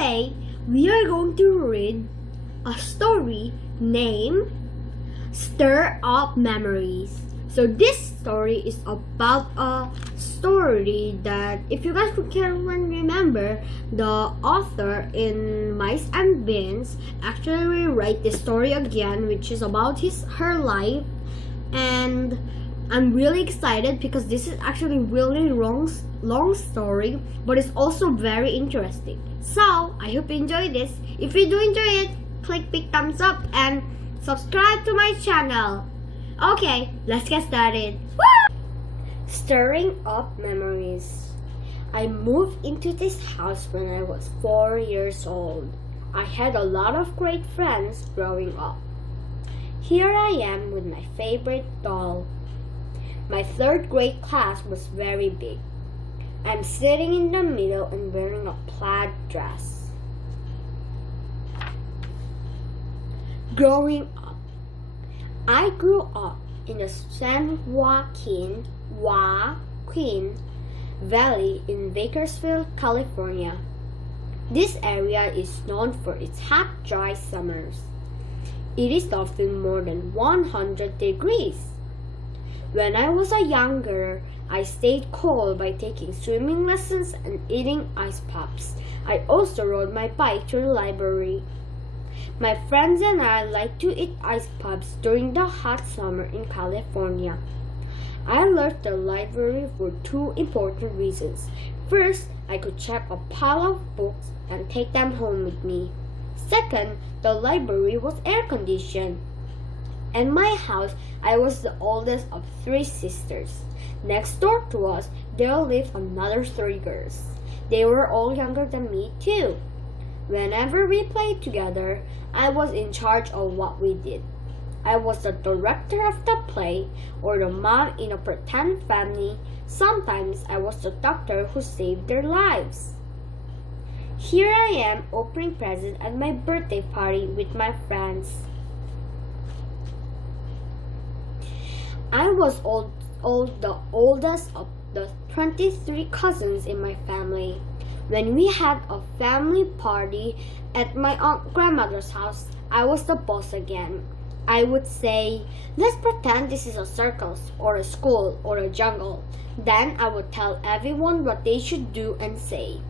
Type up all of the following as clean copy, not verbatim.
today we are going to read a story named Stir Up Memories. So this story is about a story that, if you guys can remember, the author in Mice and Beans actually rewrite the story again, which is about her life. And I'm really excited because this is actually really long story, but it's also very interesting. So I hope you enjoy this. If you do enjoy it, click big thumbs up and subscribe to my channel. Okay, let's get started. Woo! Stirring Up Memories. I moved into this house when I was 4 years old. I had a lot of great friends growing up. Here I am with my favorite doll. My third grade class was very big. I'm sitting in the middle and wearing a plaid dress. Growing up. I grew up in the San Joaquin Valley in Bakersfield, California. This area is known for its hot, dry summers. It is often more than 100 degrees. When I was younger, I stayed cold by taking swimming lessons and eating ice pops. I also rode my bike to the library. My friends and I like to eat ice pops during the hot summer in California. I loved the library for two important reasons. First, I could check a pile of books and take them home with me. Second, the library was air-conditioned. In my house, I was the oldest of 3 sisters. Next door to us, there lived another 3 girls. They were all younger than me too. Whenever we played together, I was in charge of what we did. I was the director of the play or the mom in a pretend family. Sometimes I was the doctor who saved their lives. Here I am opening presents at my birthday party with my friends. I was the oldest of the 23 cousins in my family. When we had a family party at my grandmother's house, I was the boss again. I would say, let's pretend this is a circus or a school or a jungle. Then I would tell everyone what they should do and say.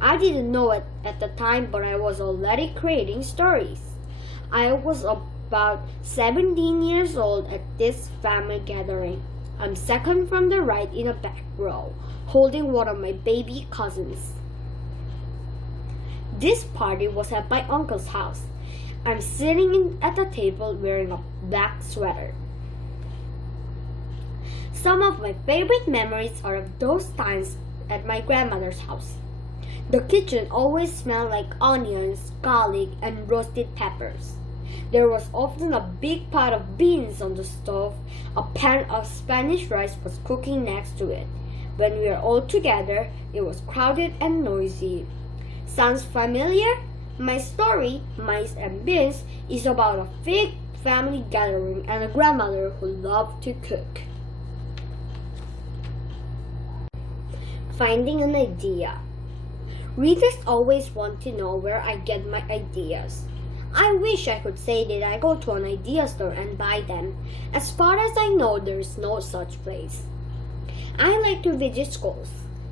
I didn't know it at the time, but I was already creating stories. I was about 17 years old at this family gathering. I'm second from the right in a back row, holding one of my baby cousins. This party was at my uncle's house. I'm sitting at the table wearing a black sweater. Some of my favorite memories are of those times at my grandmother's house. The kitchen always smelled like onions, garlic, and roasted peppers. There was often a big pot of beans on the stove. A pan of Spanish rice was cooking next to it. When we were all together, it was crowded and noisy. Sounds familiar? My story, Mice and Beans, is about a big family gathering and a grandmother who loved to cook. Finding an idea. Readers always want to know where I get my ideas. I wish I could say that I go to an idea store and buy them. As far as I know, there is no such place. I like to visit schools.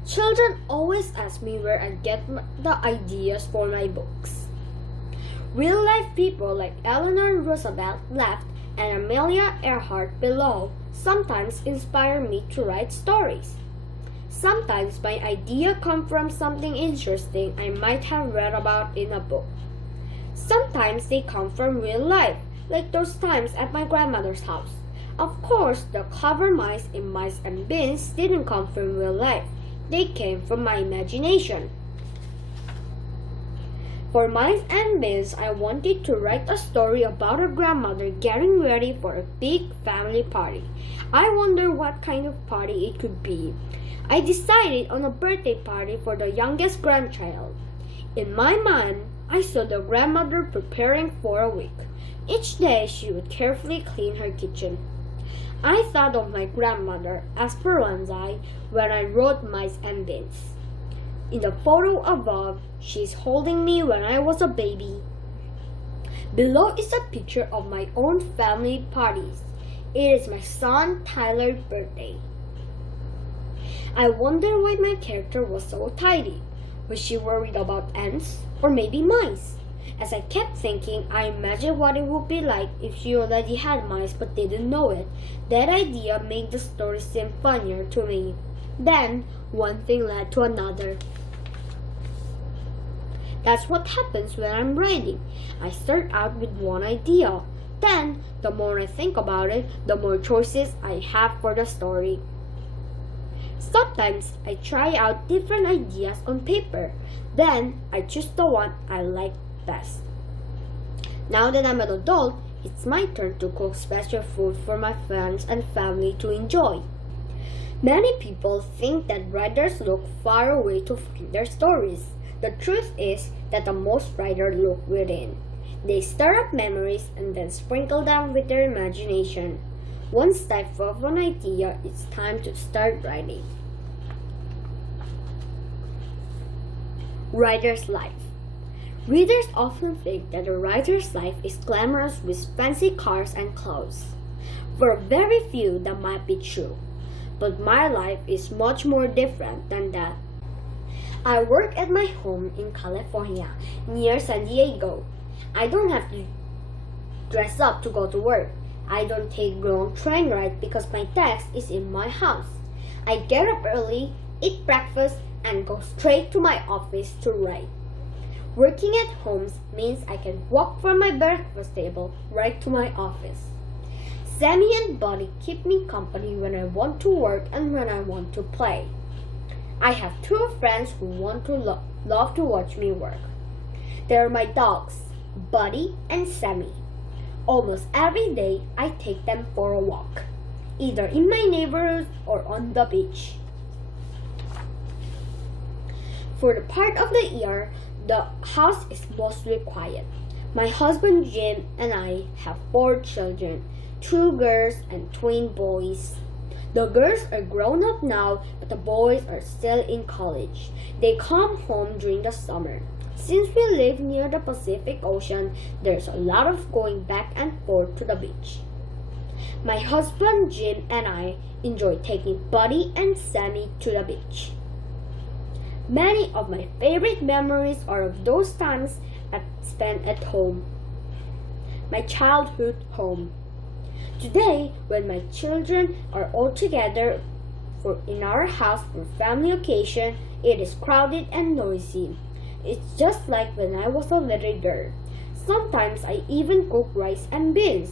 Children always ask me where I get the ideas for my books. Real-life people like Eleanor Roosevelt left and Amelia Earhart below sometimes inspire me to write stories. Sometimes my idea comes from something interesting I might have read about in a book. Sometimes they come from real life, like those times at my grandmother's house. Of course, the clever mice in Mice and Beans didn't come from real life. They came from my imagination. For Mice and Beans, I wanted to write a story about a grandmother getting ready for a big family party. I wonder what kind of party it could be. I decided on a birthday party for the youngest grandchild. In my mind, I saw the grandmother preparing for a week. Each day, she would carefully clean her kitchen. I thought of my grandmother, Esperanza, when I wrote Mice and Beans. In the photo above, she's holding me when I was a baby. Below is a picture of my own family parties. It is my son Tyler's birthday. I wonder why my character was so tidy. Was she worried about ants or maybe mice? As I kept thinking, I imagined what it would be like if she already had mice but didn't know it. That idea made the story seem funnier to me. Then, one thing led to another. That's what happens when I'm writing. I start out with one idea. Then, the more I think about it, the more choices I have for the story. Sometimes I try out different ideas on paper. Then, I choose the one I like best. Now that I'm an adult, it's my turn to cook special food for my friends and family to enjoy. Many people think that writers look far away to find their stories. The truth is that the most writers look within. They stir up memories and then sprinkle them with their imagination. Once type of an idea, it's time to start writing. Writer's life. Readers often think that a writer's life is glamorous with fancy cars and clothes. For very few, that might be true. But my life is much more different than that. I work at my home in California, near San Diego. I don't have to dress up to go to work. I don't take long train rides because my desk is in my house. I get up early, eat breakfast, and go straight to my office to write. Working at home means I can walk from my breakfast table right to my office. Sammy and Buddy keep me company when I want to work and when I want to play. I have two friends who want to love to watch me work. They are my dogs, Buddy and Sammy. Almost every day I take them for a walk, either in my neighborhood or on the beach. For the part of the year, the house is mostly quiet. My husband Jim and I have 4 children, 2 girls and twin boys. The girls are grown up now, but the boys are still in college. They come home during the summer. Since we live near the Pacific Ocean, there's a lot of going back and forth to the beach. My husband Jim and I enjoy taking Buddy and Sammy to the beach. Many of my favorite memories are of those times I spent at home. My childhood home. Today, when my children are all together in our house for family occasion, it is crowded and noisy. It's just like when I was a little girl. Sometimes I even cook rice and beans.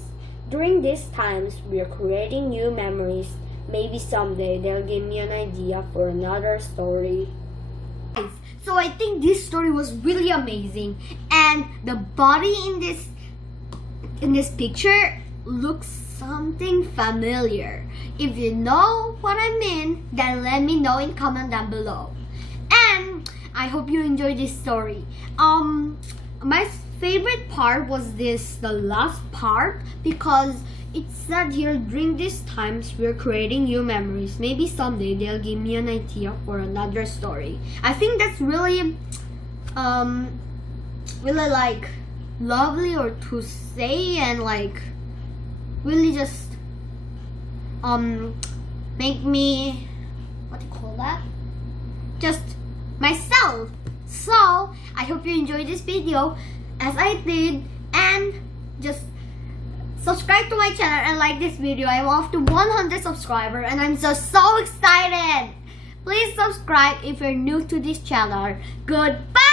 During these times, we are creating new memories. Maybe someday they'll give me an idea for another story. So I think this story was really amazing, and the body in this picture looks something familiar. If you know what I mean, then let me know in comment down below. And I hope you enjoyed this story. My favorite part was the last part, because it said here, during these times we're creating new memories. Maybe someday they'll give me an idea for another story. I think that's really like lovely or to say, and like really just make me, what do you call that, just myself. So I hope you enjoyed this video as I did, and just subscribe to my channel and like this video. I'm off to 100 subscribers and I'm just so excited. Please subscribe if you're new to this channel. Goodbye.